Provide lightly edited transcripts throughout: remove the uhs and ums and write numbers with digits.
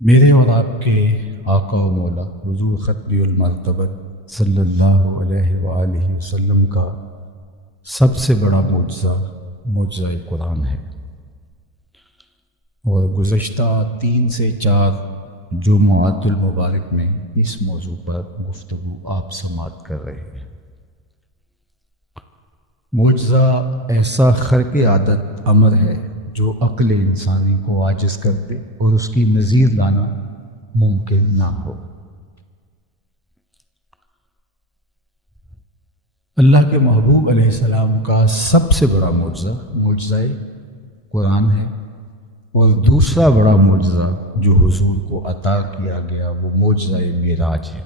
میرے اور آپ کے آقا و مولا حضور خطبی المرتبہ صلی اللہ علیہ وآلہ وسلم کا سب سے بڑا معجزہ قرآن ہے، اور گزشتہ 3 سے 4 جمعات المبارک میں اس موضوع پر گفتگو آپ سماعت کر رہے ہیں۔ معجزہ ایسا خرق عادت امر ہے جو عقل انسانی کو عاجز کر دے اور اس کی نظیر لانا ممکن نہ ہو۔ اللہ کے محبوب علیہ السلام کا سب سے بڑا معجزہ قرآن ہے، اور دوسرا بڑا معجزہ جو حضور کو عطا کیا گیا وہ معجزہ معراج ہے۔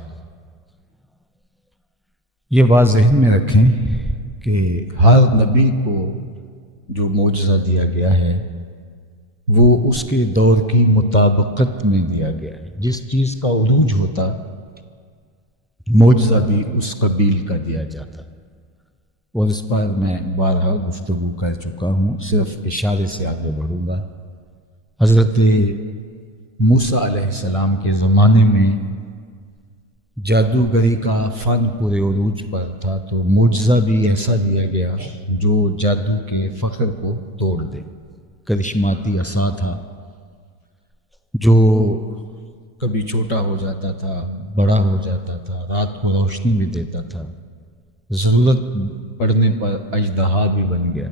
یہ بات ذہن میں رکھیں کہ ہر نبی کو جو معجزہ دیا گیا ہے وہ اس کے دور کی مطابقت میں دیا گیا ہے۔ جس چیز کا عروج ہوتا معجزہ بھی اس قبیل کا دیا جاتا، اور اس پر میں بارہا گفتگو کر چکا ہوں، صرف اشارے سے آگے بڑھوں گا۔ حضرت موسیٰ علیہ السلام کے زمانے میں جادوگری کا فن پورے عروج پر تھا، تو معجزہ بھی ایسا دیا گیا جو جادو کے فخر کو توڑ دے۔ کرشماتی عصا تھا جو کبھی چھوٹا ہو جاتا تھا، بڑا ہو جاتا تھا، رات کو روشنی بھی دیتا تھا، ضرورت پڑنے پر اژدہا بھی بن گیا،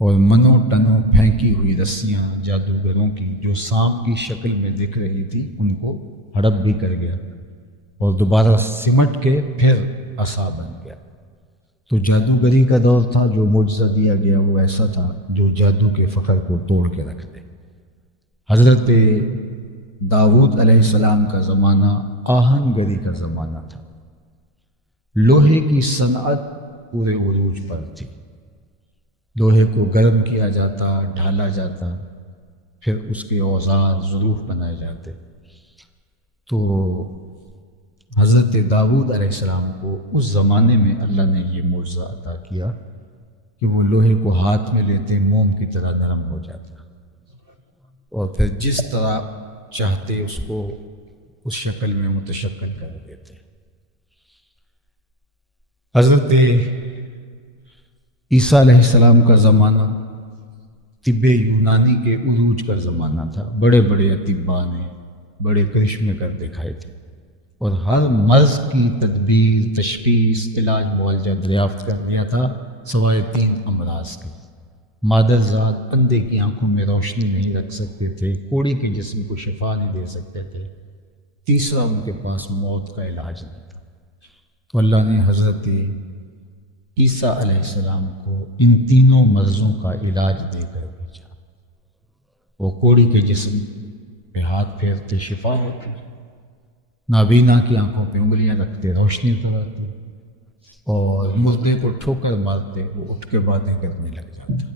اور منو ٹنو پھینکی ہوئی رسیاں جادوگروں کی جو سانپ کی شکل میں دکھ رہی تھی ان کو ہڑپ بھی کر گیا، اور دوبارہ سمٹ کے پھر عصا بن گیا۔ تو جادوگری کا دور تھا، جو معجزہ دیا گیا وہ ایسا تھا جو جادو کے فخر کو توڑ کے رکھ دے۔ حضرت داؤد علیہ السلام کا زمانہ آہن گری کا زمانہ تھا، لوہے کی صنعت پورے عروج پر تھی۔ لوہے کو گرم کیا جاتا، ڈھالا جاتا، پھر اس کے اوزار ظروف بنائے جاتے۔ تو حضرت داؤد علیہ السلام کو اس زمانے میں اللہ نے یہ معجزہ عطا کیا کہ وہ لوہے کو ہاتھ میں لیتے موم کی طرح نرم ہو جاتا، اور پھر جس طرح چاہتے اس کو اس شکل میں متشکل کر دیتے۔ حضرت عیسیٰ علیہ السلام کا زمانہ طب یونانی کے عروج کا زمانہ تھا۔ بڑے بڑے اطباء نے بڑے کرشمے کر دکھائے تھے، اور ہر مرض کی تدبیر، تشخیص، علاج، معالجہ دریافت کر لیا تھا، سوائے 3 امراض کے۔ مادرزاد اندھے کی آنکھوں میں روشنی نہیں رکھ سکتے تھے، کوڑی کے جسم کو شفا نہیں دے سکتے تھے، تیسرا ان کے پاس موت کا علاج نہیں تھا۔ تو اللہ نے حضرت عیسیٰ علیہ السلام کو ان تینوں مرضوں کا علاج دے کر بھیجا۔ وہ کوڑی کے جسم پہ ہاتھ پھیرتے، شفا ہوتی، نابینا کی آنکھوں پہ انگلیاں رکھتے، روشنی اتر آتی، اور مردے کو ٹھوکر مارتے وہ اٹھ کے باتیں کرنے لگ جاتا،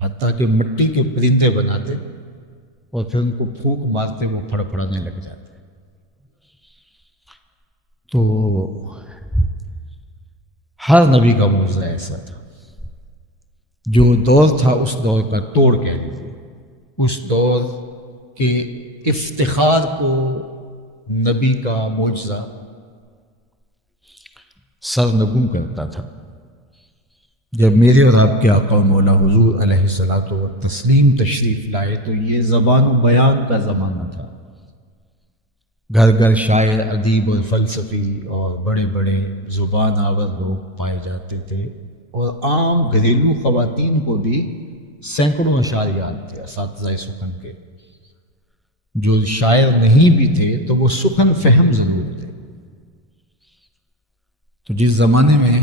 حتیٰ کہ مٹی کے پرندے بناتے اور پھر ان کو پھونک مارتے وہ پھڑپھڑانے لگ جاتے۔ تو ہر نبی کا معجزہ ایسا تھا، جو دور تھا اس دور کا توڑ کہہ دیجیے، اس دور کے افتخار کو نبی کا معجزہ سرنگوں کرتا تھا۔ جب میرے اور آپ کے آقا و مولا حضور علیہ الصلوۃ والتسلیم تشریف لائے تو یہ زبان و بیان کا زمانہ تھا۔ گھر گھر شاعر، ادیب اور فلسفی اور بڑے بڑے زبان آور لوگ پائے جاتے تھے، اور عام گھریلو خواتین کو بھی سینکڑوں اشعریات تھے اساتذہ سخن کے۔ جو شاعر نہیں بھی تھے تو وہ سخن فہم ضرور تھے۔ تو جس زمانے میں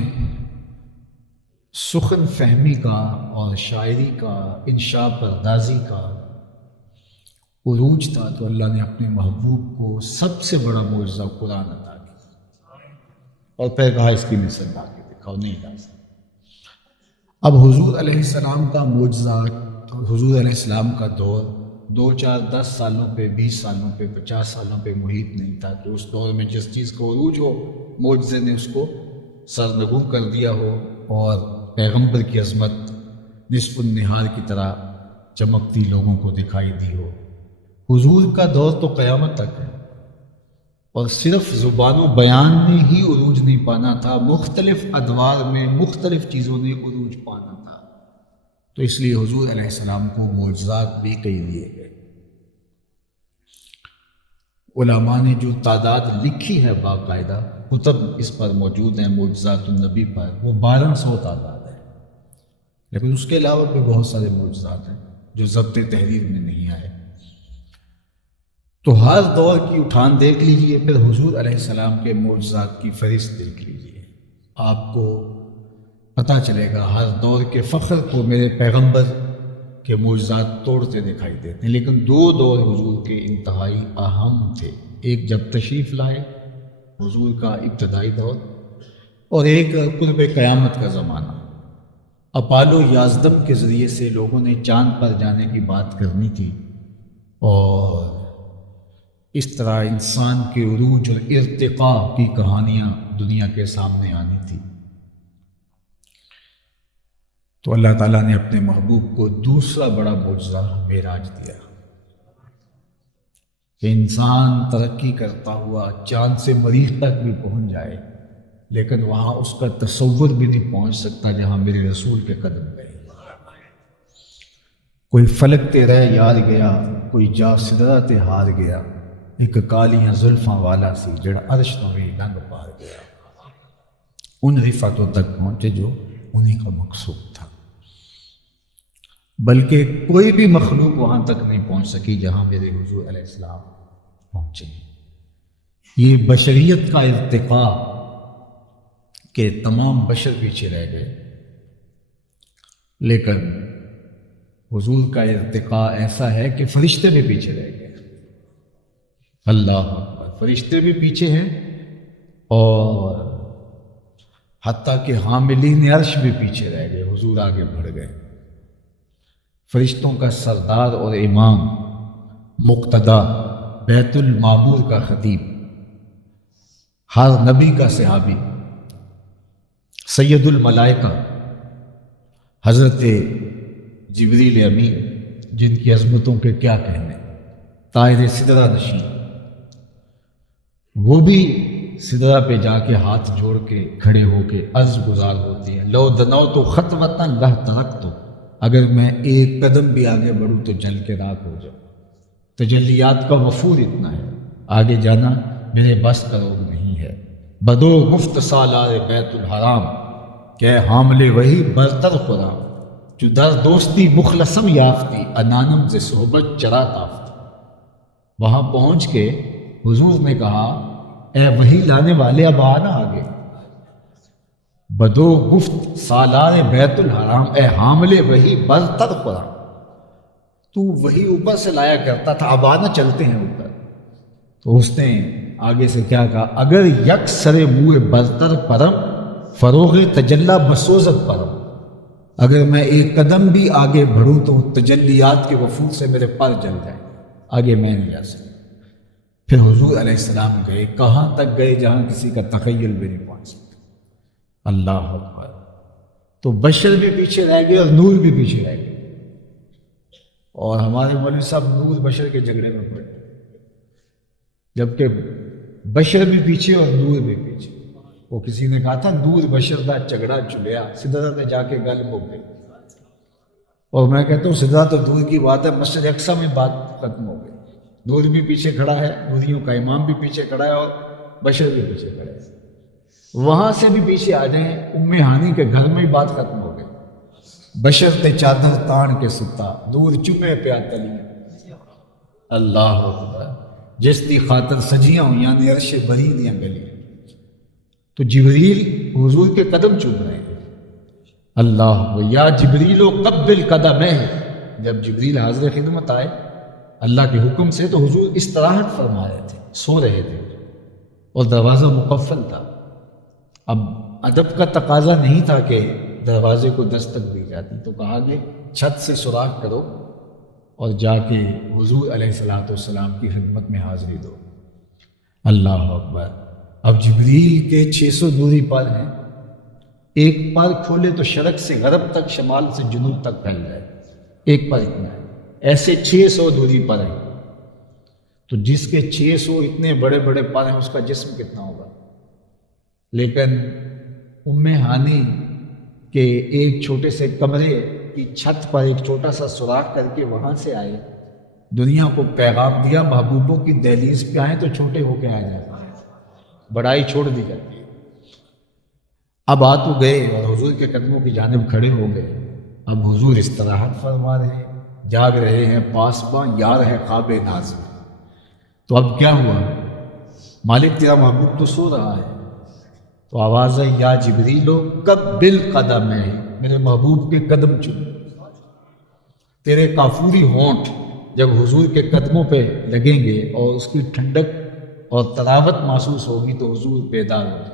سخن فہمی کا اور شاعری کا، انشاء پردازی کا عروج تھا، تو اللہ نے اپنے محبوب کو سب سے بڑا معجزہ قرآن عطا کیا، اور پھر کہا اس کی مثل لا کے دکھاؤ، نہیں لا سکتے۔ اب حضور علیہ السلام کا معجزہ، حضور علیہ السلام کا دور 2 4 10 سالوں پہ، 20 سالوں پہ، 50 سالوں پہ محیط نہیں تھا کہ اس دور میں جس چیز کا عروج ہو معجزے نے اس کو سرنگوں کر دیا ہو، اور پیغمبر کی عظمت نصف النہار کی طرح چمکتی لوگوں کو دکھائی دی ہو۔ حضور کا دور تو قیامت تک ہے، اور صرف زبان و بیان نے ہی عروج نہیں پانا تھا، مختلف ادوار میں مختلف چیزوں نے عروج پانا تھا۔ تو اس لیے حضور علیہ السلام کو معجزات بھی کئی دیے گئے۔ علماء نے جو تعداد لکھی ہے باقاعدہ کتب اس پر موجود ہیں معجزات النبی پر، وہ 1200 تعداد ہے، لیکن اس کے علاوہ بھی بہت سارے معجزات ہیں جو ضبط تحریر میں نہیں آئے۔ تو ہر دور کی اٹھان دیکھ لیجئے، پھر حضور علیہ السلام کے معجزات کی فہرست دیکھ لیجئے، آپ کو پتہ چلے گا ہر دور کے فخر کو میرے پیغمبر کے معجزات توڑتے دکھائی دیتے ہیں۔ لیکن دو دور حضور کے انتہائی اہم تھے، ایک جب تشریف لائے حضور کا ابتدائی دور، اور ایک قرب قیامت کا زمانہ۔ اپالو 11 کے ذریعے سے لوگوں نے چاند پر جانے کی بات کرنی تھی، اور اس طرح انسان کے عروج اور ارتقاء کی کہانیاں دنیا کے سامنے آنی تھی۔ تو اللہ تعالیٰ نے اپنے محبوب کو دوسرا بڑا معجزہ معراج دیا کہ انسان ترقی کرتا ہوا چاند سے مریخ تک بھی پہنچ جائے، لیکن وہاں اس کا تصور بھی نہیں پہنچ سکتا جہاں میرے رسول کے قدم گئے۔ کوئی فلک تے رہ یار گیا، کوئی جا سدرہ تے ہار گیا، ایک کالیاں زلفاں والا سی جڑا عرش نویں لنگ پار گیا۔ ان رفعتوں تک پہنچے جو انہی کا مقصود تھا، بلکہ کوئی بھی مخلوق وہاں تک نہیں پہنچ سکی جہاں میرے حضور علیہ السلام پہنچے۔ یہ بشریت کا ارتقاء کہ تمام بشر پیچھے رہ گئے، لیکن حضور کا ارتقاء ایسا ہے کہ فرشتے بھی پیچھے رہ گئے۔ اللہ اکبر، فرشتے بھی پیچھے ہیں، اور حتیٰ کہ حاملین عرش بھی پیچھے رہ گئے، حضور آگے بڑھ گئے۔ فرشتوں کا سردار اور امام، مقتدا، بیت المعمور کا خطیب، ہر نبی کا صحابی، سید الملائکہ حضرت جبریل امین، جن کی عظمتوں کے کیا کہنے، طائر سدرہ نشین، وہ بھی سدرہ پہ جا کے ہاتھ جوڑ کے کھڑے ہو کے عرض گزار ہوتی ہیں، لو دنوت خطوۃ لہ ترکت، اگر میں ایک قدم بھی آگے بڑھوں تو جل کے راکھ ہو جاؤں۔ تجلیات کا وفور اتنا ہے، آگے جانا میرے بس کا روگ نہیں ہے۔ بدو مفت سالار بیت الحرام، کہ حاملے وہی برتر خرام، جو در دوستی مخلصم یافتی، انانم ز صحبت چرا تافتی۔ وہاں پہنچ کے حضور نے کہا، اے وہی لانے والے اب آنا آگے۔ بدو گفت سالار بیت الحرام، اے حاملے وہی برتر خرام، تو وہی اوپر سے لایا کرتا تھا، اب آنا چلتے ہیں اوپر۔ تو اس نے آگے سے کیا کہا، اگر یک سر موئے برتر پرم، فروغ تجلی بسوزت پرم، اگر میں ایک قدم بھی آگے بڑھوں تو تجلیات کے وفور سے میرے پر جل جائے، آگے میں نہیں جا سکتا۔ پھر حضور علیہ السلام گئے، کہاں تک گئے جہاں کسی کا تخیل بھی نہیں پہنچ سکتا۔ اللہ اکبر، تو بشر بھی پیچھے رہ گئے اور نور بھی پیچھے رہ گئے، اور ہمارے مولوی صاحب نور بشر کے جھگڑے میں پڑے، جبکہ بشر بھی پیچھے اور نور بھی پیچھے۔ وہ کسی نے کہا تھا نور بشر دا جھگڑا چلیا، سدرہ نے جا کے گل ہو گئی، اور میں کہتا ہوں سدرہ تو دور کی بات ہے، مسجد اقصی میں بات ختم ہو گئی۔ نور بھی پیچھے کھڑا ہے، نوریوں کا امام بھی پیچھے کھڑا ہے، اور بشر بھی پیچھے کھڑا ہے۔ وہاں سے بھی پیچھے آ جائیں، ام ہانی کے گھر میں ہی بات ختم ہو گئی۔ بشر تے چادر تان کے ستا، نور چمے پیا تلی، اللہ اکبر، جس دی خاطر سجیاں ہوئیاں نے عرش بری دیاں گلیاں۔ تو جبریل حضور کے قدم چوم رہے ہیں، اللہ اکبر، یا جبریل و قبل قدمہ، جب جبریل حاضر خدمت آئے اللہ کے حکم سے تو حضور استراحت فرما رہے تھے، سو رہے تھے، اور دروازہ مقفل تھا۔ اب ادب کا تقاضا نہیں تھا کہ دروازے کو دستک دی جاتی، تو کہا کہ چھت سے سوراخ کرو اور جا کے حضور علیہ السلام کی خدمت میں حاضری دو۔ اللہ اکبر، اب جبریل کے 600 دوری پر ہیں، ایک پر کھولے تو شرق سے غرب تک، شمال سے جنوب تک پھیل جائے، ایک پر اتنا ہے، ایسے 600 دوری پر ہیں۔ تو جس کے 600 اتنے بڑے بڑے پر ہیں اس کا جسم کتنا ہوگا؟ لیکن ام ہانی کے ایک چھوٹے سے کمرے کی چھت پر ایک چھوٹا سا سوراخ کر کے وہاں سے آئے، دنیا کو پیغام دیا محبوبوں کی دہلیز پہ آئیں تو چھوٹے ہو کے آ جاتے ہیں، بڑائی چھوڑ دی جاتی ہے۔ اب آ تو گئے اور حضور کے قدموں کی جانب کھڑے ہو گئے، اب حضور استراحت فرما رہے ہیں، جاگ رہے ہیں، پاسباں یار ہے خواب ناز میں۔ تو اب کیا ہوا؟ مالک تیرا محبوب تو سو رہا ہے، تو آواز ہے یا جبریلو قبل قدم ہے، میرے محبوب کے قدم چوم۔ تیرے کافوری ہونٹ جب حضور کے قدموں پہ لگیں گے اور اس کی ٹھنڈک اور تراوت محسوس ہوگی تو حضور بیدار ہو جائے۔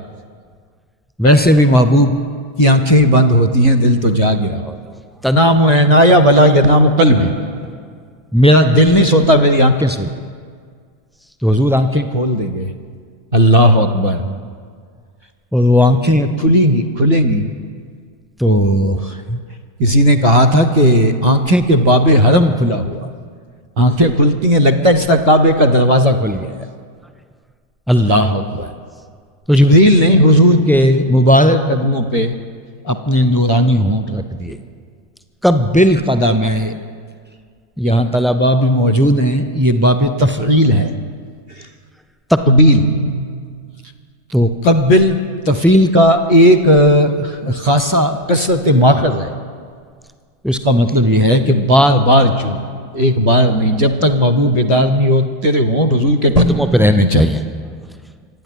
ویسے بھی محبوب کی آنکھیں ہی بند ہوتی ہیں، دل تو جاگ گیا ہو۔ تنام عینایا ولا ینام قلبی، میرا دل نہیں سوتا، میری آنکھیں سوتی۔ تو حضور آنکھیں کھول دیں گے، اللہ اکبر، اور وہ آنکھیں کھلیں گی تو کسی نے کہا تھا کہ آنکھیں کے باب حرم کھلا ہوا، آنکھیں کھلتی ہیں لگتا ہے جس طرح کعبے کا دروازہ کھل گیا ہے، اللہ اکبر۔ تو جبریل نے حضور کے مبارک قدموں پہ اپنے نورانی ہونٹ رکھ دیے۔ قبل قدم ہے، یہاں طلباء بھی موجود ہیں، یہ باب تفعیل ہے، تقبیل۔ تو قبل تفعیل کا ایک خاصا کثرت ماخذ ہے، اس کا مطلب یہ ہے کہ بار بار چوم، ایک بار نہیں، جب تک محبوب بیدار نہیں ہو تیرے ہونٹ حضور کے قدموں پہ رہنے چاہیے۔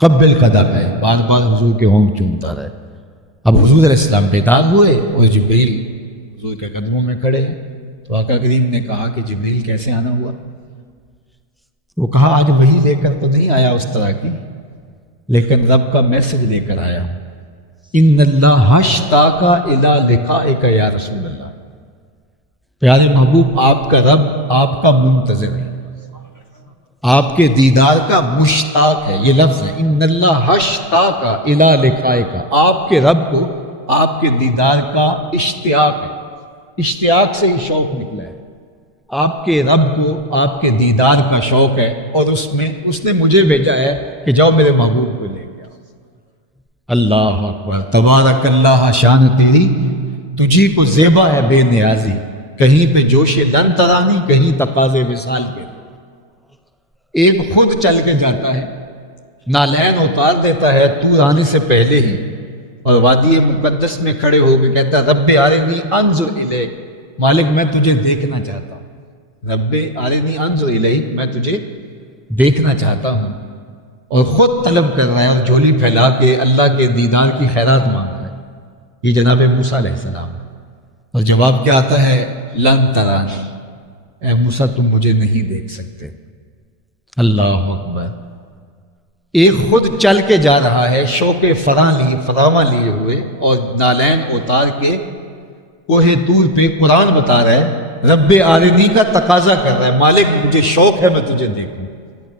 قبل قدم ہے، بار بار حضور کے ہونٹ چومتا رہے۔ اب حضور علیہ السلام بیدار ہوئے اور جبریل حضور کے قدموں میں کھڑے، تو آقا کریم نے کہا کہ جبریل کیسے آنا ہوا؟ وہ کہا آج وہی لے کر تو نہیں آیا اس طرح کی، لیکن رب کا میسج لے کر آیا ہوں۔ ان اللہ اشتاق الی لقائک یا رسول اللہ، پیارے محبوب آپ کا رب آپ کا منتظر ہے، آپ کے دیدار کا مشتاق ہے، یہ لفظ ہے ان اللہ اشتاق الی لقائک، آپ کے رب کو آپ کے دیدار کا اشتیاق ہے، اشتیاق سے ہی شوق نکلا ہے، آپ کے رب کو آپ کے دیدار کا شوق ہے، اور اس نے مجھے بھیجا ہے کہ جاؤ میرے محبوب کو لے کے آؤ۔ اللہ اکبر، تبارک اللہ، شان تیری تجھی کو زیبا ہے بے نیازی، کہیں پہ جوش لن ترانی، کہیں تقاضے وصال کے۔ ایک خود چل کے جاتا ہے، نالین اتار دیتا ہے طور آنے سے پہلے ہی، اور وادی مقدس میں کھڑے ہو کے کہتا ہے رب ارنی انظر الیک، مالک میں تجھے دیکھنا چاہتا ہوں، رب ارنی انظر الیک، میں تجھے دیکھنا چاہتا ہوں، اور خود طلب کر رہا ہے اور جھولی پھیلا کے اللہ کے دیدار کی خیرات مانگ رہا ہے۔ یہ جناب موسیٰ علیہ السلام، اور جواب کیا آتا ہے؟ لن ترانی، اے موسیٰ تم مجھے نہیں دیکھ سکتے۔ اللہ اکبر، ایک خود چل کے جا رہا ہے شوق فراواں لیے ہوئے، اور نالین اتار کے کوہ طور پہ قرآن بتا رہا ہے، رب آرنی کا تقاضا کر رہا ہے، مالک مجھے شوق ہے میں تجھے دیکھوں۔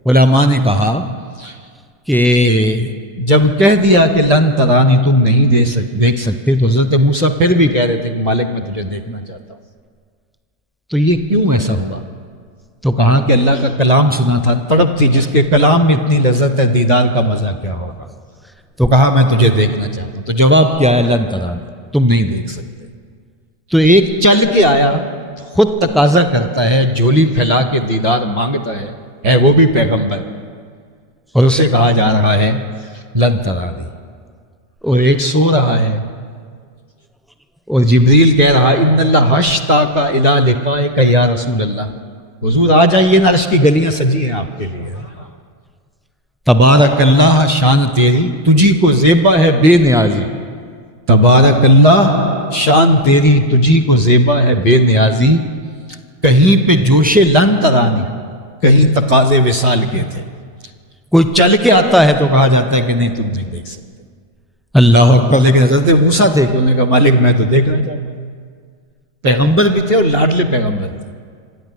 علماء نے کہا کہ جب کہہ دیا کہ لن ترانی تم نہیں دیکھ سکتے، تو حضرت موسیٰ پھر بھی کہہ رہے تھے کہ مالک میں تجھے دیکھنا چاہتا ہوں۔ تو یہ کیوں ایسا ہوا؟ تو کہا کہ اللہ کا کلام سنا تھا، تڑپ تھی، جس کے کلام میں اتنی لذت ہے، دیدار کا مزہ کیا ہوگا؟ تو کہا میں تجھے دیکھنا چاہتا ہوں۔ تو جواب کیا ہے؟ لن ترانی، تم نہیں دیکھ سکتے۔ تو ایک چل کے آیا، خود تقاضا کرتا ہے، جھولی پھیلا کے دیدار مانگتا ہے وہ بھی پیغمبر، اور اسے کہا جا رہا ہے لن ترانی، اور ایک سو رہا ہے، اور جبریل کہہ رہا ان اللہ اشتاق الی لقائک یا رسول اللہ، حضور آ جائیے نا، عرش کی گلیاں سجی ہیں آپ کے لیے۔ تبارک اللہ، شان تیری تجھی کو زیبا ہے بے نیازی، تبارک اللہ شان تیری تجھی کو زیبا ہے بے نیازی، کہیں پہ جوش لن ترانی، کہیں تقاضے وصال کے تھے۔ کوئی چل کے آتا ہے تو کہا جاتا ہے کہ نہیں تم نہیں دیکھ سکتے، اللہ اکبر۔ لیکن حضرت موسیٰ تھے کہ انہوں نے کہا مالک میں تو دیکھنا چاہتا ہوں، پیغمبر بھی تھے اور لاڈلے پیغمبر تھے،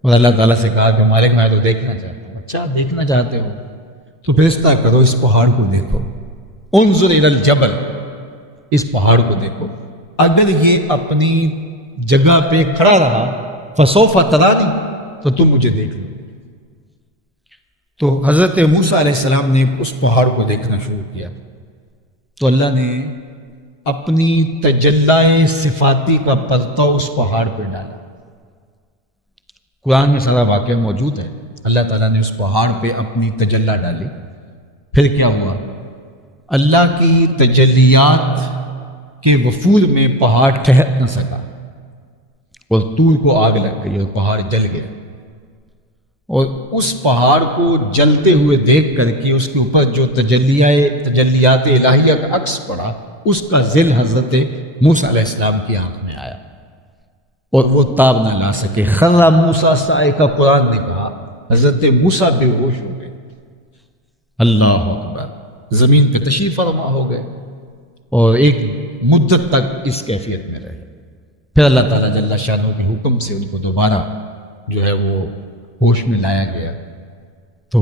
اور اللہ تعالیٰ سے کہا کہ مالک میں تو دیکھنا چاہتا ہوں۔ اچھا دیکھنا چاہتے ہو تو پھر اس طرح کرو، اس پہاڑ کو دیکھو، انظر الی الجبل، اس پہاڑ کو دیکھو، اگر یہ اپنی جگہ پہ کھڑا رہا فسوف ترانی، تو تم مجھے دیکھ لو۔ تو حضرت موسیٰ علیہ السلام نے اس پہاڑ کو دیکھنا شروع کیا، تو اللہ نے اپنی تجلی صفاتی کا پرتو اس پہاڑ پہ ڈالا۔ قرآن میں سارا واقعہ موجود ہے، اللہ تعالیٰ نے اس پہاڑ پہ اپنی تجلی ڈالی۔ پھر کیا ہوا؟ اللہ کی تجلیات کے وفور میں پہاڑ ٹھہر نہ سکا اور طور کو آگ لگ گئی اور پہاڑ جل گیا، اور اس پہاڑ کو جلتے ہوئے دیکھ کر کے اس کے اوپر جو تجلیات الہیہ کا عکس پڑا، اس کا ذل حضرت موسیٰ علیہ السلام کی آنکھ میں آیا اور وہ تاب نہ لا سکے۔ خر موسیٰ صاعقہ، قرآن نے کہا حضرت موسیٰ بے ہوش ہو گئے۔ اللہ اکبر، زمین پہ تشریف فرما ہو گئے اور ایک مدت تک اس کیفیت میں رہے۔ پھر اللہ تعالیٰ جل شانہ کے حکم سے ان کو دوبارہ جو ہے وہ ہوش میں لایا گیا، تو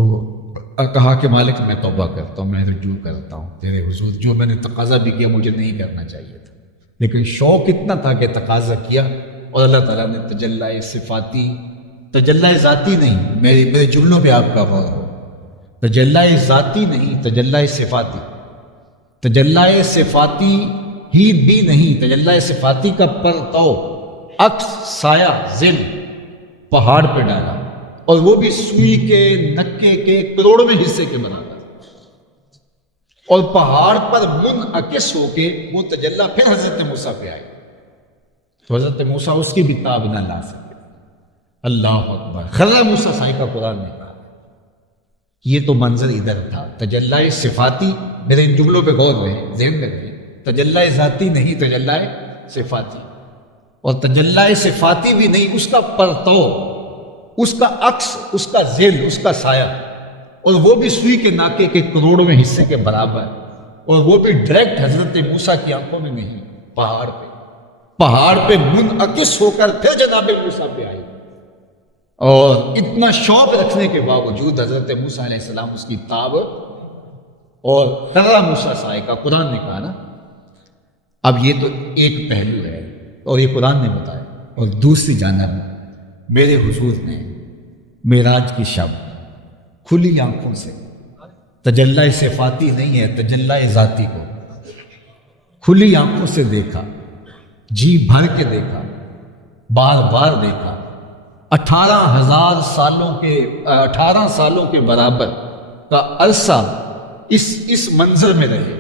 کہا کہ مالک میں توبہ کرتا ہوں، میں رجوع کرتا ہوں تیرے حضور، جو میں نے تقاضا بھی کیا مجھے نہیں کرنا چاہیے تھا، لیکن شوق اتنا تھا کہ تقاضا کیا، اور اللہ تعالیٰ نے تجلی صفاتی، تجلی ذاتی نہیں، میرے جملوں پہ آپ کا غور ہو، تجلی ذاتی نہیں، تجلی صفاتی، تجلی صفاتی ہی بھی نہیں، تجلی صفاتی کا پرتو، عکس، سایہ، ذل پہاڑ پہ ڈالا، اور وہ بھی سوئی کے نکے کے کروڑویں حصے کے برابر، اور پہاڑ پر منعکس ہو کے وہ تجلی پھر حضرت موسیٰ پہ آئی، تو حضرت موسیٰ اس کی بھی تاب نہ لا سکے۔ اللہ اکبر، خر موسیٰ صاعقہ قرآن نے کہا۔ یہ تو منظر ادھر تھا، تجلی صفاتی، میرے ان جملوں پہ غور لیں، ذہن رکھیں، تجلی ذاتی نہیں، تجلی صفاتی، اور تجلی صفاتی بھی نہیں، اس کا پرتو، اس کا عکس، اس کا ذیل، اس کا سایہ، اور وہ بھی سوئی کے ناکے کے کروڑویں حصے کے برابر، اور وہ بھی ڈائریکٹ حضرت موسیٰ کی آنکھوں میں نہیں، پہاڑ پہ منعکس ہو کر پھر جناب موسیٰ پہ آئی، اور اتنا شوق رکھنے کے باوجود حضرت موسیٰ علیہ السلام اس کی تاب، اور خر موسیٰ صاعقہ قرآن نے کہا نا۔ اب یہ تو ایک پہلو ہے اور یہ قرآن نے بتایا، اور دوسری جانب میرے حضور نے معراج کی شب کھلی آنکھوں سے، تجلی صفاتی نہیں ہے، تجلی ذاتی کو کھلی آنکھوں سے دیکھا، جی بھر کے دیکھا، بار بار دیکھا، 18,000 سالوں کے برابر کا عرصہ اس منظر میں رہے۔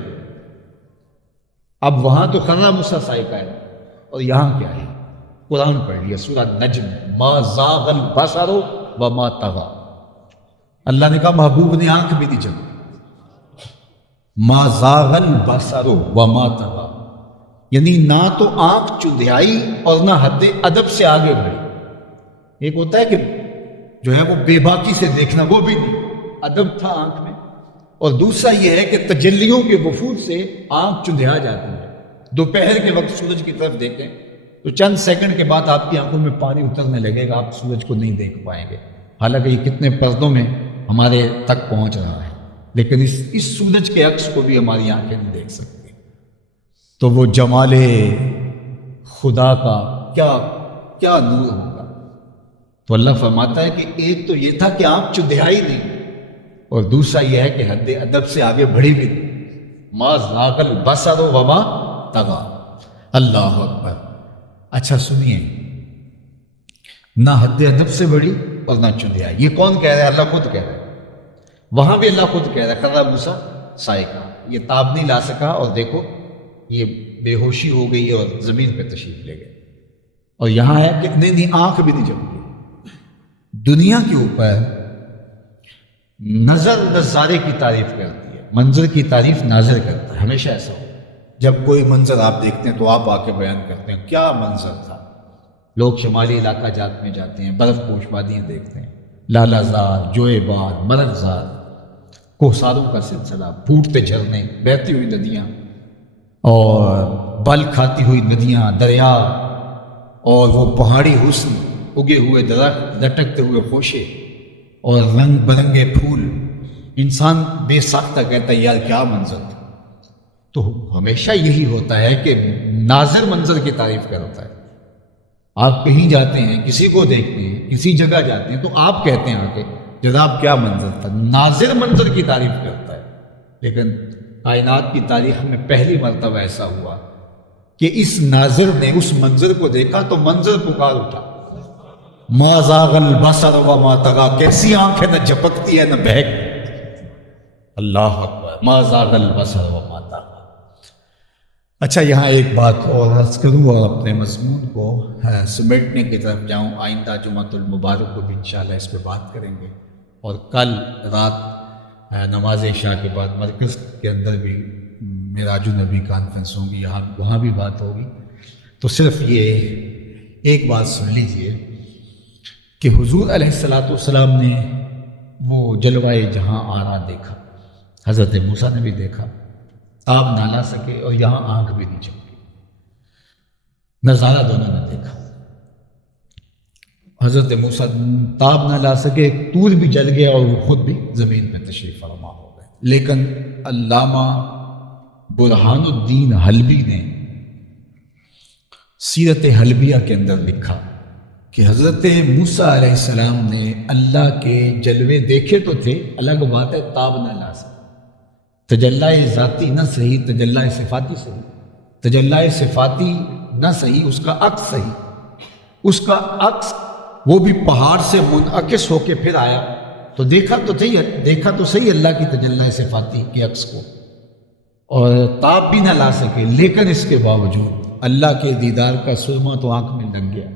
اب وہاں تو خر موسیٰ صاعقہ ہے، اور یہاں کیا ہے؟ قرآن پڑھ لیا، سورہ نجم، ما زاغ البصر وما طغى۔ اللہ نے کہا محبوب نے آنکھ بھی نہیں چلی، ما زاغ البصر وما طغى، یعنی نہ تو آنکھ چندھیائی اور نہ حد ادب سے آگے بڑھی۔ ایک ہوتا ہے کہ جو ہے وہ بے باکی سے دیکھنا، وہ بھی نہیں، ادب تھا آنکھ میں، اور دوسرا یہ ہے کہ تجلیوں کے وفور سے آنکھ چندھیا جاتی ہے۔ دوپہر کے وقت سورج کی طرف دیکھیں تو چند سیکنڈ کے بعد آپ کی آنکھوں میں پانی اترنے لگے گا، آپ سورج کو نہیں دیکھ پائیں گے، حالانکہ یہ کتنے پردوں میں ہمارے تک پہنچ رہا ہے، لیکن اس سورج کے عکس کو بھی ہماری آنکھیں نہیں دیکھ سکتی۔ تو وہ جمال خدا کا کیا نور ہوگا۔ تو اللہ فرماتا ہے کہ ایک تو یہ تھا کہ آنکھ چندھیائی نہیں، اور دوسرا یہ ہے کہ حد ادب سے آگے بڑھی بھی نہیں، ما زاغ البصر وما طغى۔ اللہ اکبر۔ اچھا سنیے، نہ حد ادب سے بڑھی اور نہ چندھیائی، یہ کون کہہ رہا ہے؟ اللہ خود کہہ رہا ہے، وہاں بھی اللہ خود کہہ رہا ہے، خر موسیٰ صاعقہ، یہ تاب نہیں لا سکا، اور دیکھو یہ بے ہوشی ہو گئی اور زمین پہ تشریف لے گئے، اور یہاں ہے کہ نہیں، آنکھ بھی نہیں جمتی۔ دنیا کے اوپر نظر نظارے کی تعریف کرتی ہے، منظر کی تعریف ناظر کرتا ہے، ہمیشہ ایسا ہو۔ جب کوئی منظر آپ دیکھتے ہیں تو آپ آ کے بیان کرتے ہیں کیا منظر تھا۔ لوگ شمالی علاقہ جات میں جاتے ہیں، برف پوش وادیاں دیکھتے ہیں، لالا زار، جوئے بار، مرغ زار، کوہساروں کا سلسلہ، پھوٹتے جھرنے، بہتی ہوئی ندیاں، اور بل کھاتی ہوئی ندیاں، دریا، اور وہ پہاڑی حسن، اگے ہوئے درخت، لٹکتے ہوئے خوشے، اور رنگ برنگے پھول۔ انسان بے ساختہ کہتا ہے یار کیا منظر تھا۔ تو ہمیشہ یہی ہوتا ہے کہ ناظر منظر کی تعریف کرتا ہے۔ آپ کہیں جاتے ہیں، کسی کو دیکھتے ہیں، کسی جگہ جاتے ہیں، تو آپ کہتے ہیں آ کے جناب کیا منظر تھا، ناظر منظر کی تعریف کرتا ہے، لیکن کائنات کی تاریخ میں پہلی مرتبہ ایسا ہوا کہ اس ناظر نے اس منظر کو دیکھا تو منظر پکار اٹھا، ما زاغ البصر وما طغى، کیسی آنکھیں نہ جھپکتی ہے نہ بہک، اللہ اکبر، ما زاغ البصر وما طغى۔ اچھا یہاں ایک بات اور عرض کروں اور اپنے مضمون کو سمیٹنے کی طرف جاؤں، آئندہ جمعۃ المبارک کو بھی انشاءاللہ اس پہ بات کریں گے، اور کل رات نماز عشاء کے بعد مرکز کے اندر بھی معراج النبی کانفرنس ہوں گی، وہاں بھی بات ہوگی۔ تو صرف یہ ایک بات سن لیجئے کہ حضور علیہ السلام نے وہ جلوہ جہاں آرا دیکھا، حضرت موسیٰ نے بھی دیکھا، آپ نہ لا سکے اور یہاں آنکھ بھی نہیں چمکی، نظارہ دونوں نے دیکھا۔ حضرت موسیٰ تاب نہ لا سکے، ایک طور بھی جل گیا اور وہ خود بھی زمین پہ تشریف فرما ہو گئے۔ لیکن علامہ برہان الدین حلبی نے سیرت حلبیہ کے اندر لکھا کہ حضرت موسیٰ علیہ السلام نے اللہ کے جلوے دیکھے تو تھے، الگ بات ہے تاب نہ لا سکے، تجلی ذاتی نہ صحیح، تجلی صفاتی صحیح، تجلی صفاتی نہ صحیح، اس کا عکس صحیح، اس کا عکس وہ بھی پہاڑ سے منعکس ہو کے پھر آیا، تو دیکھا تو صحیح اللہ کی تجلی صفاتی کے عکس کو، اور تاب بھی نہ لا سکے، لیکن اس کے باوجود اللہ کے دیدار کا سرما تو آنکھ میں لگ گیا،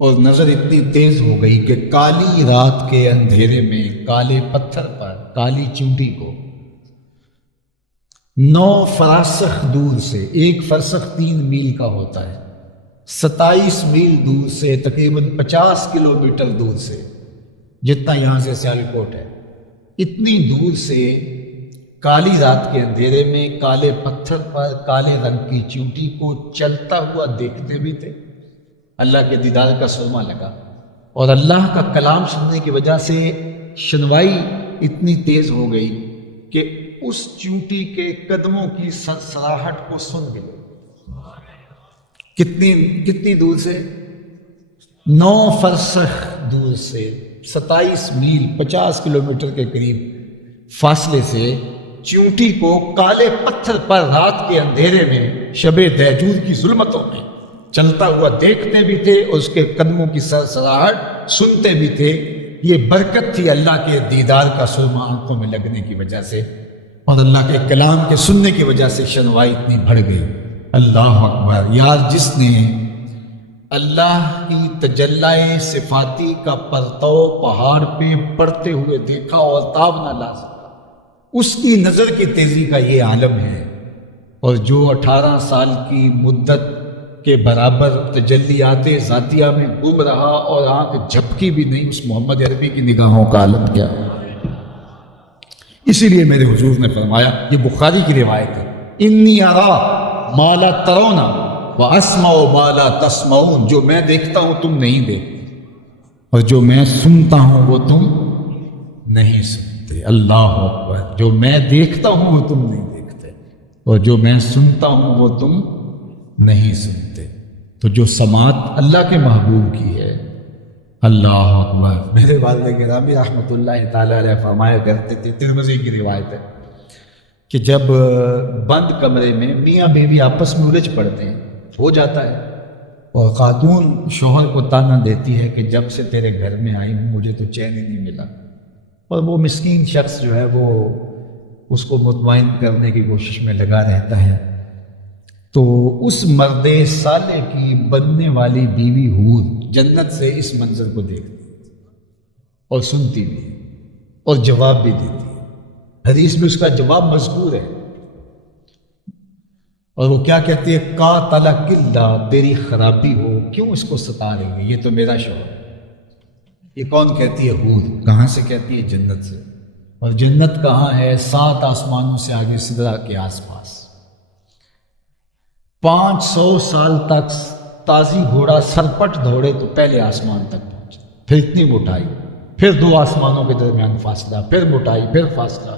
اور نظر اتنی تیز ہو گئی کہ کالی رات کے اندھیرے میں کالے پتھر پر کالی چونٹی کو 9 فراسخ دور سے، ایک فرسخ 3 میل کا ہوتا ہے، 27 میل دور سے، تقریباً 50 کلومیٹر دور سے، جتنا یہاں سے سیالکوٹ ہے، اتنی دور سے کالی رات کے اندھیرے میں کالے پتھر پر کالے رنگ کی چونٹی کو چلتا ہوا دیکھتے بھی تھے۔ اللہ کے دیدار کا سرما لگا، اور اللہ کا کلام سننے کی وجہ سے شنوائی اتنی تیز ہو گئی کہ اس چونٹی کے قدموں کی سرسراہٹ کو سن گئے۔ کتنی دور سے؟ 9 فرسخ دور سے، 27 میل 50 کلومیٹر کے قریب فاصلے سے چونٹی کو کالے پتھر پر رات کے اندھیرے میں شب دہجور کی ظلمتوں میں چلتا ہوا دیکھتے بھی تھے، اور اس کے قدموں کی سرسراہٹ سنتے بھی تھے۔ یہ برکت تھی اللہ کے دیدار کا سرما آنکھوں میں لگنے کی وجہ سے، اور اللہ کے کلام کے سننے کی وجہ سے شنوائی اتنی بڑھ گئی۔ اللہ اکبر! یار جس نے اللہ کی تجلی صفاتی کا پرتو پہاڑ پہ پڑتے ہوئے دیکھا اور تاب نہ لا سکا، اس کی نظر کی تیزی کا یہ عالم ہے، اور جو 18 سال کی مدت کے برابر تجلیات ذاتیہ میں گم رہا اور آنکھ جھپکی بھی نہیں، اس محمد عربی کی نگاہوں کا عالم کیا ہے۔ اسی لیے میرے حضور نے فرمایا، یہ بخاری کی روایت ہے، انی ارا ما لا ترون واسمع ما لا تسمعون، جو میں دیکھتا ہوں تم نہیں دیکھتے، اور جو میں سنتا ہوں وہ تم نہیں سنتے۔ اللہ اکبر! جو میں دیکھتا ہوں وہ تم نہیں دیکھتے، اور جو میں سنتا ہوں وہ تم نہیں سنتے۔ تو جو سماعت اللہ کے محبوب کی ہے، اللہ اکبر! میرے والد گرامی رحمۃ اللہ تعالی علیہ فرمایا کرتے تھے، ترمذی کی روایت ہے، کہ جب بند کمرے میں میاں بیوی آپس میں الجھ پڑتے ہیں، ہو جاتا ہے، اور خاتون شوہر کو تانا دیتی ہے کہ جب سے تیرے گھر میں آئی ہوں مجھے تو چین ہی نہیں ملا، اور وہ مسکین شخص جو ہے وہ اس کو مطمئن کرنے کی کوشش میں لگا رہتا ہے، تو اس مرد صالح کی بننے والی بیوی حور جنت سے اس منظر کو دیکھتی اور سنتی بھی اور جواب بھی دیتی ہے۔ حدیث میں اس کا جواب مذکور ہے، اور وہ کیا کہتی ہے؟ قاتلک اللہ، تیری خرابی ہو، کیوں اس کو ستا رہی ہے، یہ تو میرا شوہر۔ یہ کون کہتی ہے؟ حور۔ کہاں سے کہتی ہے؟ جنت سے۔ اور جنت کہاں ہے؟ 7 آسمانوں سے آگے سدرہ کے آس پاس۔ 500 سال تک تازی گھوڑا سرپٹ دوڑے تو پہلے آسمان تک پہنچے، پھر اتنی موٹائی، پھر 2 آسمانوں کے درمیان فاصلہ، پھر موٹائی، پھر فاصلہ،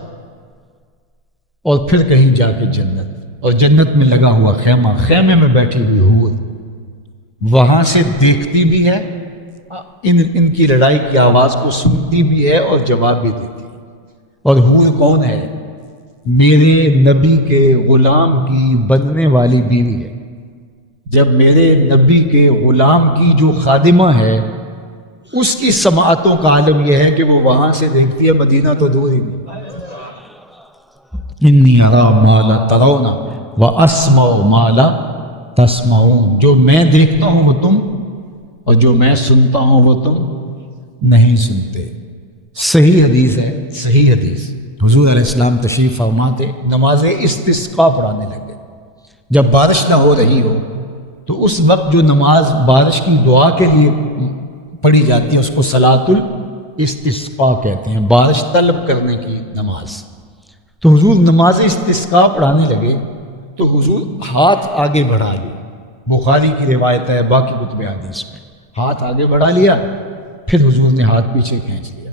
اور پھر کہیں جا کے جنت، اور جنت میں لگا ہوا خیمہ، خیمے میں بیٹھی ہوئی حور وہاں سے دیکھتی بھی ہے ان کی لڑائی کی آواز کو سنتی بھی ہے اور جواب بھی دیتی ہے۔ اور حور کون ہے؟ میرے نبی کے غلام کی بننے والی بیوی ہے۔ جب میرے نبی کے غلام کی جو خادمہ ہے اس کی سماعتوں کا عالم یہ ہے کہ وہ وہاں سے دیکھتی ہے، مدینہ تو دور ہی نہیں۔ انی ارا ما لا ترون واسمع ما لا تسمعون، جو میں دیکھتا ہوں وہ تم، اور جو میں سنتا ہوں وہ تم نہیں سنتے۔ صحیح حدیث ہے، صحیح حدیث۔ حضور علیہ السلام تشریف فرما تھے، نماز استسقاء پڑھانے لگے۔ جب بارش نہ ہو رہی ہو تو اس وقت جو نماز بارش کی دعا کے لیے پڑھی جاتی ہے اس کو صلاۃ الاستسقاء کہتے ہیں، بارش طلب کرنے کی نماز۔ تو حضور نماز استسقاء پڑھانے لگے تو حضور ہاتھ آگے بڑھا لیا، بخاری کی روایت ہے، باقی کتب حدیث میں ہاتھ آگے بڑھا لیا، پھر حضور نے ہاتھ پیچھے کھینچ لیا۔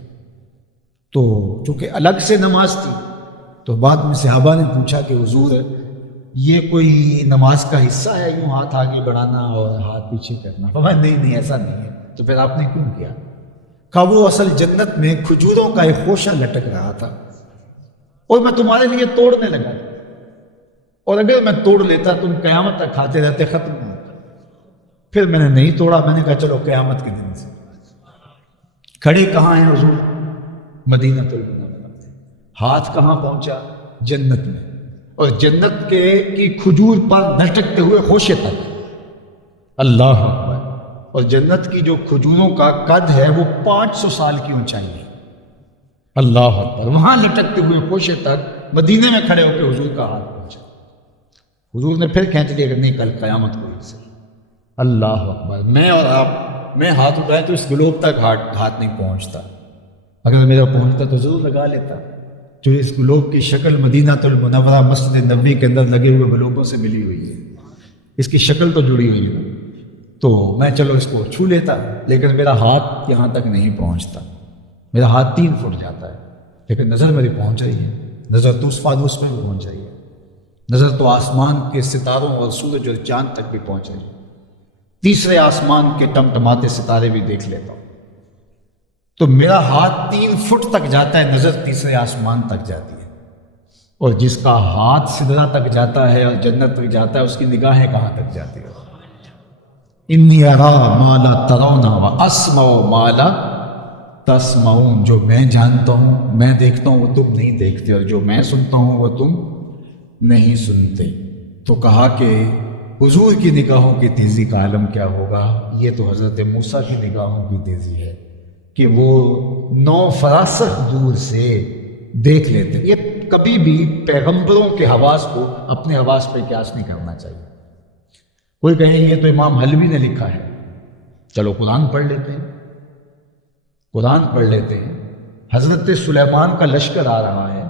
تو چونکہ الگ سے نماز تھی تو بعد میں صحابہ نے پوچھا کہ حضور یہ کوئی نماز کا حصہ ہے یوں ہاتھ آگے بڑھانا اور ہاتھ پیچھے کرنا؟ فرمایا نہیں ایسا نہیں ہے۔ تو پھر آپ نے کیوں کیا؟ کہا وہ اصل جنت میں کھجوروں کا ایک خوشہ لٹک رہا تھا اور میں تمہارے لیے توڑنے لگا تھا، اور اگر میں توڑ لیتا تم قیامت تک کھاتے رہتے، ختم نہ ہوتا۔ پھر میں نے نہیں توڑا، میں نے کہا چلو قیامت کے دن سے۔ کھڑے کہاں ہیں حضور؟ مدینہ المنورہ۔ ہاتھ کہاں پہنچا؟ جنت میں، اور جنت کے کی کھجور پر لٹکتے ہوئے خوشے تک۔ اللہ اکبر۔ اور جنت کی جو کھجوروں کا قد ہے وہ 500 سال کی اونچائی ہے۔ اللہ اکبر۔ وہاں لٹکتے ہوئے خوشے تک مدینے میں کھڑے ہو کے حضور کا ہاتھ پہنچا۔ حضور نے پھر کھینچ لیا کہ نہیں، کل قیامت ہوئی سے۔ اللہ اکبر۔ میں اور آپ، میں ہاتھ اٹھائے تو اس گلوب تک ہاتھ نہیں پہنچتا، اگر میرا پہنچتا تو ضرور لگا لیتا۔ جو اس گلوب کی شکل مدینہ المنورہ مسجد نبوی کے اندر لگے ہوئے گلوبوں سے ملی ہوئی ہے، اس کی شکل تو جڑی ہوئی ہے، تو میں چلو اس کو چھو لیتا، لیکن میرا ہاتھ یہاں تک نہیں پہنچتا۔ میرا ہاتھ 3 فٹ جاتا ہے، لیکن نظر میری پہنچ رہی ہے، نظر تو اس فانوس میں بھی پہنچ رہی ہے، نظر تو آسمان کے ستاروں اور سورج اور چاند تک بھی پہنچ رہی ہے، تیسرے آسمان کے ٹمٹماتے ستارے بھی دیکھ لیتا ہوں۔ تو میرا ہاتھ 3 فٹ تک جاتا ہے، نظر تیسرے آسمان تک جاتی ہے۔ اور جس کا ہاتھ سدرہ تک جاتا ہے اور جنت تک جاتا ہے، اس کی نگاہیں کہاں تک جاتی ہے؟ انی ارا ما لا ترون واسمع ما لا تسمعون، جو میں جانتا ہوں، میں دیکھتا ہوں وہ تم نہیں دیکھتے، اور جو میں سنتا ہوں وہ تم نہیں سنتے۔ تو کہا کہ حضور کی نگاہوں کی تیزی کا عالم کیا ہوگا؟ یہ تو حضرت موسیٰ کی نگاہوں کی تیزی ہے کہ وہ 9 فراسخ دور سے دیکھ لیتے۔ یہ کبھی بھی پیغمبروں کے حواس کو اپنے حواس پہ قیاس نہیں کرنا چاہیے۔ کوئی کہے یہ تو امام حلوی نے لکھا ہے، چلو قرآن پڑھ لیتے ہیں، قرآن پڑھ لیتے ہیں۔ حضرت سلیمان کا لشکر آ رہا ہے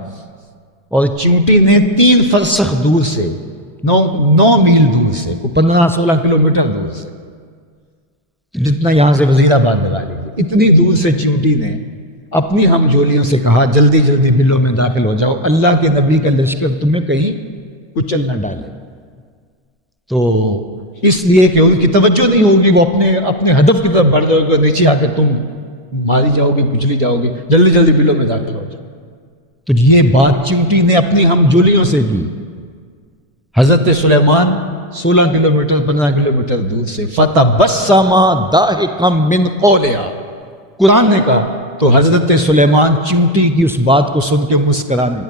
اور چیونٹی نے 3 فرسخ دور سے، 9 میل دور سے، 15-16 کلومیٹر دور سے، جتنا یہاں سے وزیر آباد لگا لیجیے، اتنی دور سے چیونٹی نے اپنی ہم جولیوں سے کہا جلدی جلدی بلوں میں داخل ہو جاؤ، اللہ کے نبی کا لشکر تمہیں کہیں کچل نہ ڈالے۔ تو اس لیے کہ ان کی توجہ نہیں ہوگی، وہ اپنے ہدف کی طرف بڑھ جاؤ گے، نیچے آ کے تم ماری جاؤ گے، کچلی جاؤ گے، جلدی جلدی بلوں میں داخل ہو جاؤ۔ تو یہ بات چیونٹی نے اپنی ہم جولیوں سے کی۔ حضرت سلیمان 16 کلومیٹر 15 کلومیٹر دور سے فَتَبَسَّمَ ضَاحِكًا مِّن قَوْلِهَا، قرآن نے کہا تو حضرت سلیمان چیونٹی کی اس بات کو سن کے مسکرانے۔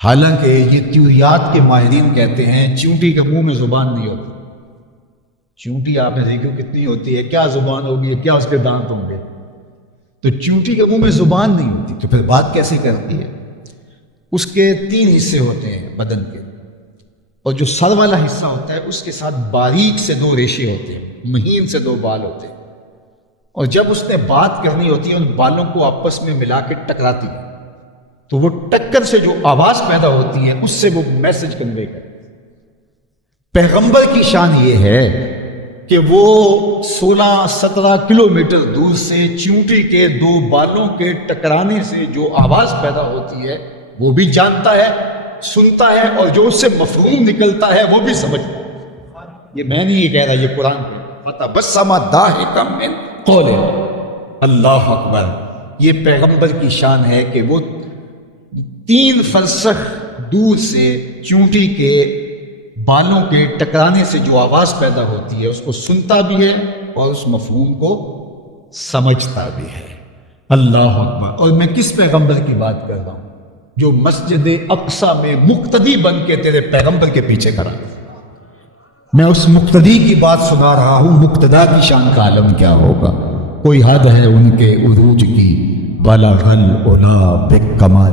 حالانکہ یہ طیوریات کے ماہرین کہتے ہیں چیونٹی کے منہ میں زبان نہیں ہوتی۔ چیونٹی آپ نے دیکھو کتنی ہوتی ہے، کیا زبان ہوگی، کیا اس کے دانت ہوں گے، تو چیونٹی کے منہ میں زبان نہیں ہوتی، تو پھر بات کیسے کرتی ہے؟ اس کے 3 حصے ہوتے ہیں بدن کے، اور جو سر والا حصہ ہوتا ہے اس کے ساتھ باریک سے 2 ریشے ہوتے ہیں، مہین سے 2 بال ہوتے ہیں، اور جب اس نے بات کرنی ہوتی ہے ان بالوں کو آپس میں ملا کے ٹکراتی ہے، تو وہ ٹکر سے جو آواز پیدا ہوتی ہے اس سے وہ میسج کنوے کرے۔ پیغمبر کی شان یہ ہے کہ وہ 16-17 کلومیٹر دور سے چیونٹی کے 2 بالوں کے ٹکرانے سے جو آواز پیدا ہوتی ہے وہ بھی جانتا ہے، سنتا ہے، اور جو اس سے مفہوم نکلتا ہے وہ بھی سمجھتا ہے۔ یہ میں نہیں یہ کہہ رہا، یہ قرآن ہے۔ فتبسم ضاحکا من قولہ اللہ اکبر۔ یہ پیغمبر کی شان ہے کہ وہ 3 فرسخ دور سے چونٹی کے بالوں کے ٹکرانے سے جو آواز پیدا ہوتی ہے اس کو سنتا بھی ہے اور اس مفہوم کو سمجھتا بھی ہے۔ اللہ اکبر۔ اور میں کس پیغمبر کی بات کر رہا ہوں؟ جو مسجد اقصی میں مقتدی بن کے تیرے پیغمبر کے پیچھے کھڑا۔ میں اس مقتدی کی بات سنا رہا ہوں، مقتدا کی شان کا عالم کیا ہوگا؟ کوئی حد ہے ان کے عروج کی، بلغ العلا بالکمال۔